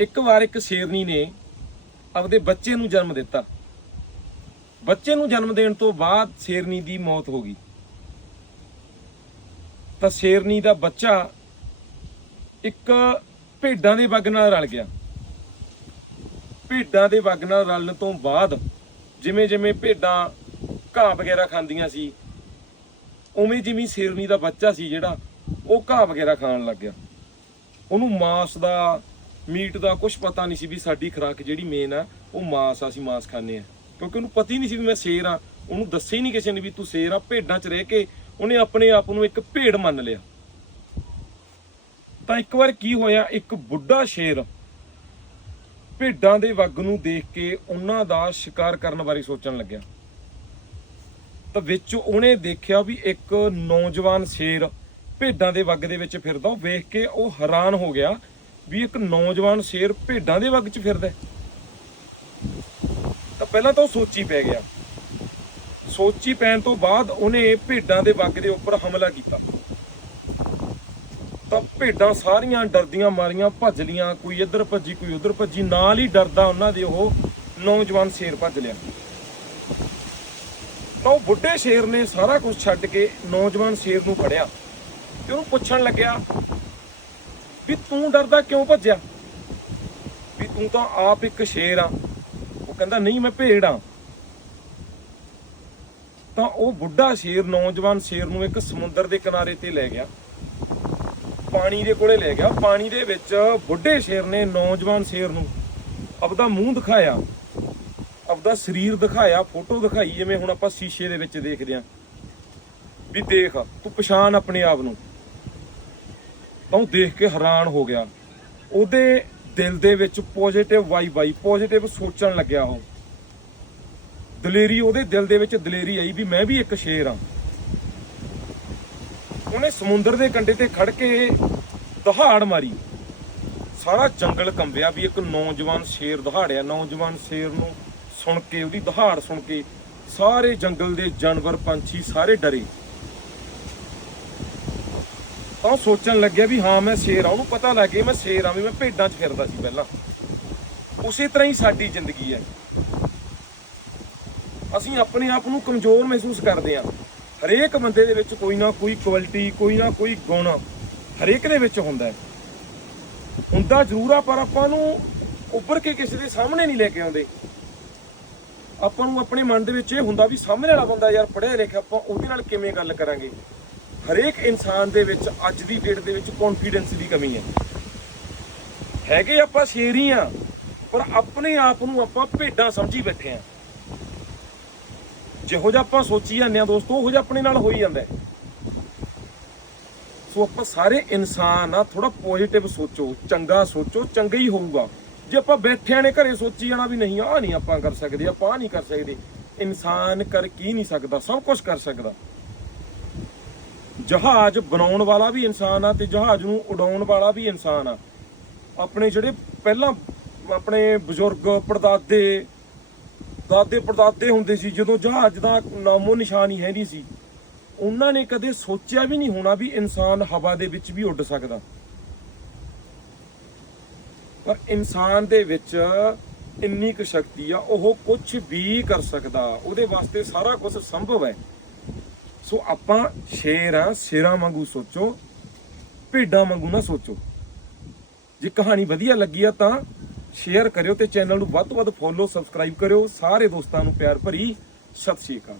ਇੱਕ ਵਾਰ ਇੱਕ ਸ਼ੇਰਨੀ ਨੇ ਆਪਦੇ ਬੱਚੇ ਨੂੰ ਜਨਮ ਦਿੱਤਾ। ਬੱਚੇ ਨੂੰ ਜਨਮ ਦੇਣ ਤੋਂ ਬਾਅਦ ਸ਼ੇਰਨੀ ਦੀ ਮੌਤ ਹੋ ਗਈ। ਤਾਂ ਸ਼ੇਰਨੀ ਦਾ ਬੱਚਾ ਇੱਕ ਭੇਡਾਂ ਦੇ ਵੱਗ ਨਾਲ ਰਲ ਗਿਆ। ਭੇਡਾਂ ਦੇ ਵੱਗ ਨਾਲ ਰਲਣ ਤੋਂ ਬਾਅਦ ਜਿਵੇਂ ਜਿਵੇਂ ਭੇਡਾਂ ਘਾਹ ਵਗੈਰਾ ਖਾਂਦੀਆਂ ਸੀ, ਉਵੇਂ ਜਿਵੇਂ ਸ਼ੇਰਨੀ ਦਾ ਬੱਚਾ ਸੀ ਜਿਹੜਾ, ਉਹ ਘਾਹ ਵਗੈਰਾ ਖਾਣ ਲੱਗ ਗਿਆ। ਉਹਨੂੰ ਮਾਸ ਦਾ ਮੀਟ ਦਾ ਕੁਝ ਪਤਾ ਨਹੀਂ ਸੀ ਵੀ ਸਾਡੀ ਖੁਰਾਕ ਜਿਹੜੀ ਮੇਨ ਆ, ਉਹ ਮਾਸ ਆ, ਅਸੀਂ ਮਾਸ ਖਾਂਦੇ ਆ। ਕਿਉਂਕਿ ਉਹਨੂੰ ਪਤਾ ਹੀ ਨਹੀਂ ਸੀ ਵੀ ਮੈਂ ਸ਼ੇਰ ਆ। ਉਹਨੂੰ ਦੱਸਿਆ ਹੀ ਨਹੀਂ ਕਿਸੇ ਨੇ ਵੀ ਤੂੰ ਸ਼ੇਰ ਆ, ਭੇਡਾਂ 'ਚ ਰਹਿ ਕੇ ਉਹਨੇ ਆਪਣੇ ਆਪ ਨੂੰ ਇੱਕ ਭੇਡ ਮੰਨ ਲਿਆ। ਤਾਂ ਇੱਕ ਵਾਰ ਕੀ ਹੋਇਆ, ਇੱਕ ਬੁੱਢਾ ਸ਼ੇਰ ਭੇਡਾਂ ਦੇ ਵੱਗ ਨੂੰ ਦੇਖ ਕੇ ਉਹਨਾਂ ਦਾ ਸ਼ਿਕਾਰ ਕਰਨ ਬਾਰੇ ਸੋਚਣ ਲੱਗਿਆ। ਤਾਂ ਵਿੱਚ ਉਹਨੇ ਦੇਖਿਆ ਵੀ ਇੱਕ ਨੌਜਵਾਨ ਸ਼ੇਰ ਭੇਡਾਂ ਦੇ ਵੱਗ ਦੇ ਵਿੱਚ ਫਿਰਦਾ, ਉਹ ਵੇਖ ਕੇ ਉਹ ਹੈਰਾਨ ਹੋ ਗਿਆ ਵੀ ਇੱਕ ਨੌਜਵਾਨ ਸ਼ੇਰ ਭੇਡਾਂ ਦੇ ਵੱਗ 'ਚ ਫਿਰਦਾ ਤਾਂ ਪਹਿਲਾਂ ਤਾਂ ਉਹ ਸੋਚੀ ਪੈ ਗਿਆ। ਸੋਚੀ ਪੈਣ ਤੋਂ ਬਾਅਦ ਉਹਨੇ ਭੇਡਾਂ ਦੇ ਵੱਗ ਦੇ ਉੱਪਰ ਹਮਲਾ ਕੀਤਾ। ਤਾਂ ਭੇਡਾਂ ਸਾਰੀਆਂ ਡਰਦੀਆਂ ਮਾਰੀਆਂ, ਭੱਜ ਲੀਆਂ, ਕੋਈ ਇੱਧਰ ਭੱਜੀ, ਕੋਈ ਉੱਧਰ ਭੱਜੀ, ਨਾਲ ਹੀ ਡਰਦਾ ਉਹਨਾਂ ਦੇ ਉਹ ਨੌਜਵਾਨ ਸ਼ੇਰ ਭੱਜ ਲਿਆ। ਤਾਂ ਉਹ ਬੁੱਢੇ ਸ਼ੇਰ ਨੇ ਸਾਰਾ ਕੁਝ ਛੱਡ ਕੇ ਨੌਜਵਾਨ ਸ਼ੇਰ ਨੂੰ ਫੜਿਆ ਤੇ ਉਹਨੂੰ ਪੁੱਛਣ ਲੱਗਿਆ ਵੀ ਤੂੰ ਡਰਦਾ ਕਿਉਂ ਭੱਜਿਆ? ਵੀ ਤੂੰ ਤਾਂ ਆਪ ਇੱਕ ਸ਼ੇਰ ਆ। ਉਹ ਕਹਿੰਦਾ, ਨਹੀਂ, ਮੈਂ ਭੇੜ ਆ। ਤਾਂ ਉਹ ਬੁੱਢਾ ਸ਼ੇਰ, ਨੌਜਵਾਨ ਸ਼ੇਰ ਨੂੰ ਇੱਕ ਸਮੁੰਦਰ ਦੇ ਕਿਨਾਰੇ ਤੇ ਲੈ ਗਿਆ। ਪਾਣੀ ਦੇ ਕੋਲੇ ਲੈ ਗਿਆ। ਪਾਣੀ ਦੇ ਵਿੱਚ ਬੁੱਢੇ ਸ਼ੇਰ ਨੇ ਨੌਜਵਾਨ ਸ਼ੇਰ ਨੂੰ ਆਪਦਾ ਮੂੰਹ ਦਿਖਾਇਆ। ਆਪਦਾ ਸਰੀਰ ਦਿਖਾਇਆ, ਫੋਟੋ ਦਿਖਾਈ, ਜਿਵੇਂ ਹੁਣ ਆਪਾਂ ਸ਼ੀਸ਼ੇ ਦੇ ਵਿੱਚ ਦੇਖਦੇ ਆਂ। ਵੀ ਦੇਖ, ਤੂੰ ਪਛਾਣ ਆਪਣੇ ਆਪ ਨੂੰ। ਤਾਂ ਉਹ ਦੇਖ ਕੇ ਹੈਰਾਨ ਹੋ ਗਿਆ। ਉਹਦੇ ਦਿਲ ਦੇ ਵਿੱਚ ਪੋਜ਼ਿਟਿਵ ਵਾਈਬ ਆਈ ਪੋਜ਼ਿਟਿਵ ਸੋਚਣ ਲੱਗਿਆ ਉਹ। ਦਲੇਰੀ, ਉਹਦੇ ਦਿਲ ਦੇ ਵਿੱਚ ਦਲੇਰੀ ਆਈ ਵੀ ਮੈਂ ਵੀ ਇੱਕ ਸ਼ੇਰ ਆ। ਉਹਨੇ ਸਮੁੰਦਰ ਦੇ ਕੰਢੇ ਤੇ ਖੜ ਕੇ ਦਹਾੜ ਮਾਰੀ। ਸਾਰਾ ਜੰਗਲ ਕੰਬਿਆ ਵੀ ਇੱਕ ਨੌਜਵਾਨ ਸ਼ੇਰ ਦਹਾੜਿਆ। ਨੌਜਵਾਨ ਸ਼ੇਰ ਨੂੰ ਸੁਣ ਕੇ, ਉਹਦੀ ਦਹਾੜ ਸੁਣ ਕੇ ਸਾਰੇ ਜੰਗਲ ਦੇ ਜਾਨਵਰ ਪੰਛੀ ਸਾਰੇ ਡਰੇ। ਤਾਂ ਉਹ ਸੋਚਣ ਲੱਗਿਆ ਵੀ ਹਾਂ, ਮੈਂ ਸ਼ੇਰ ਆ। ਉਹਨੂੰ ਪਤਾ ਲੱਗ ਗਿਆ ਮੈਂ ਸ਼ੇਰ ਆ, ਵੀ ਮੈਂ ਭੇਡਾਂ 'ਚ ਫਿਰਦਾ ਸੀ ਪਹਿਲਾਂ। ਉਸੇ ਤਰ੍ਹਾਂ ਹੀ ਸਾਡੀ ਜ਼ਿੰਦਗੀ ਹੈ। ਅਸੀਂ ਆਪਣੇ ਆਪ ਨੂੰ ਕਮਜ਼ੋਰ ਮਹਿਸੂਸ ਕਰਦੇ ਹਾਂ। ਹਰੇਕ ਬੰਦੇ ਦੇ ਵਿੱਚ ਕੋਈ ਨਾ ਕੋਈ ਕੁਆਲਿਟੀ ਕੋਈ ਨਾ ਕੋਈ ਗੁਣ ਹਰੇਕ ਦੇ ਵਿੱਚ ਹੁੰਦਾ ਹੈ। ਹੁੰਦਾ ਜ਼ਰੂਰ ਆ, ਪਰ ਆਪਾਂ ਨੂੰ ਉੱਭਰ ਕੇ ਕਿਸੇ ਦੇ ਸਾਹਮਣੇ ਨਹੀਂ ਲੈ ਕੇ ਆਉਂਦੇ। ਆਪਾਂ ਨੂੰ ਆਪਣੇ ਮਨ ਦੇ ਵਿੱਚ ਇਹ ਹੁੰਦਾ ਵੀ ਸਾਹਮਣੇ ਵਾਲਾ ਬੰਦਾ ਯਾਰ ਪੜ੍ਹਿਆ ਲਿਖਿਆ, ਆਪਾਂ ਉਹਦੇ ਨਾਲ ਕਿਵੇਂ ਗੱਲ ਕਰਾਂਗੇ? ਹਰੇਕ ਇਨਸਾਨ ਦੇ ਵਿੱਚ ਅੱਜ ਦੀ ਡੇਟ ਦੇ ਵਿੱਚ ਕੌਨਫੀਡੈਂਸ ਦੀ ਕਮੀ ਹੈ। ਹੈਗੇ ਆਪਾਂ ਸ਼ੇਰ ਹੀ ਆ ਪਰ ਆਪਣੇ ਆਪ ਨੂੰ ਆਪਾਂ ਭੇਡਾਂ ਸਮਝੀ ਬੈਠੇ ਆ ਜਿਹੋ ਜਿਹਾ ਆਪਾਂ ਸੋਚੀ ਜਾਂਦੇ ਆ ਦੋਸਤੋ, ਉਹੋ ਜਿਹਾ ਆਪਣੇ ਨਾਲ ਹੋਈ ਜਾਂਦਾ ਸੋ ਆਪਾਂ ਸਾਰੇ ਇਨਸਾਨ ਆ ਥੋੜਾ ਪੋਜ਼ਿਟਿਵ ਸੋਚੋ, ਚੰਗਾ ਸੋਚੋ, ਚੰਗਾ ਹੀ ਹੋਊਗਾ। ਜੇ ਆਪਾਂ ਬੈਠਿਆਂ ਨੇ ਘਰੇ ਸੋਚੀ ਜਾਣਾ ਵੀ ਨਹੀਂ, ਆਹ ਨਹੀਂ ਆਪਾਂ ਕਰ ਸਕਦੇ, ਆਪਾਂ ਆਹ ਨਹੀਂ ਕਰ ਸਕਦੇ। ਇਨਸਾਨ ਕਰ ਕੀ ਨਹੀਂ ਸਕਦਾ, ਸਭ ਕੁਝ ਕਰ ਸਕਦਾ। ਜਹਾਜ਼ ਬਣਾਉਣ ਵਾਲਾ ਵੀ ਇਨਸਾਨ ਆ ਤੇ ਜਹਾਜ਼ ਨੂੰ ਉਡਾਉਣ ਵਾਲਾ ਵੀ ਇਨਸਾਨ ਆ। ਆਪਣੇ ਜਿਹੜੇ ਪਹਿਲਾਂ ਆਪਣੇ ਬਜ਼ੁਰਗ, ਪੜਦਾਦੇ, ਦਾਦੇ ਪੜਦਾਦੇ ਹੁੰਦੇ ਸੀ, ਜਦੋਂ ਜਹਾਜ਼ ਦਾ ਨਾਮੋ ਨਿਸ਼ਾਨ ਹੀ ਹੈ ਨਹੀਂ ਸੀ, ਉਹਨਾਂ ਨੇ ਕਦੇ ਸੋਚਿਆ ਵੀ ਨਹੀਂ ਹੋਣਾ ਵੀ ਇਨਸਾਨ ਹਵਾ ਦੇ ਵਿੱਚ ਵੀ ਉੱਡ ਸਕਦਾ। ਪਰ ਇਨਸਾਨ ਦੇ ਵਿੱਚ ਇੰਨੀ ਕੁ ਸ਼ਕਤੀ ਆ, ਉਹ ਕੁਝ ਵੀ ਕਰ ਸਕਦਾ, ਉਹਦੇ ਵਾਸਤੇ ਸਾਰਾ ਕੁਝ ਸੰਭਵ ਹੈ। ਸੋ ਆਪਾਂ ਸ਼ੇਰ ਆ, ਸ਼ੇਰਾਂ ਵਾਂਗੂ ਸੋਚੋ, ਭੇਡਾਂ ਵਾਂਗੂ ਨਾ ਸੋਚੋ। ਜੇ ਕਹਾਣੀ ਵਧੀਆ ਲੱਗੀ ਆ ਤਾਂ ਸ਼ੇਅਰ ਕਰਿਓ ਤੇ ਚੈਨਲ ਨੂੰ ਵੱਧ ਤੋਂ ਵੱਧ ਫੋਲੋ ਸਬਸਕ੍ਰਾਈਬ ਕਰਿਓ। ਸਾਰੇ ਦੋਸਤਾਂ ਨੂੰ ਪਿਆਰ ਭਰੀ ਸਤਿ ਸ਼੍ਰੀ ਅਕਾਲ।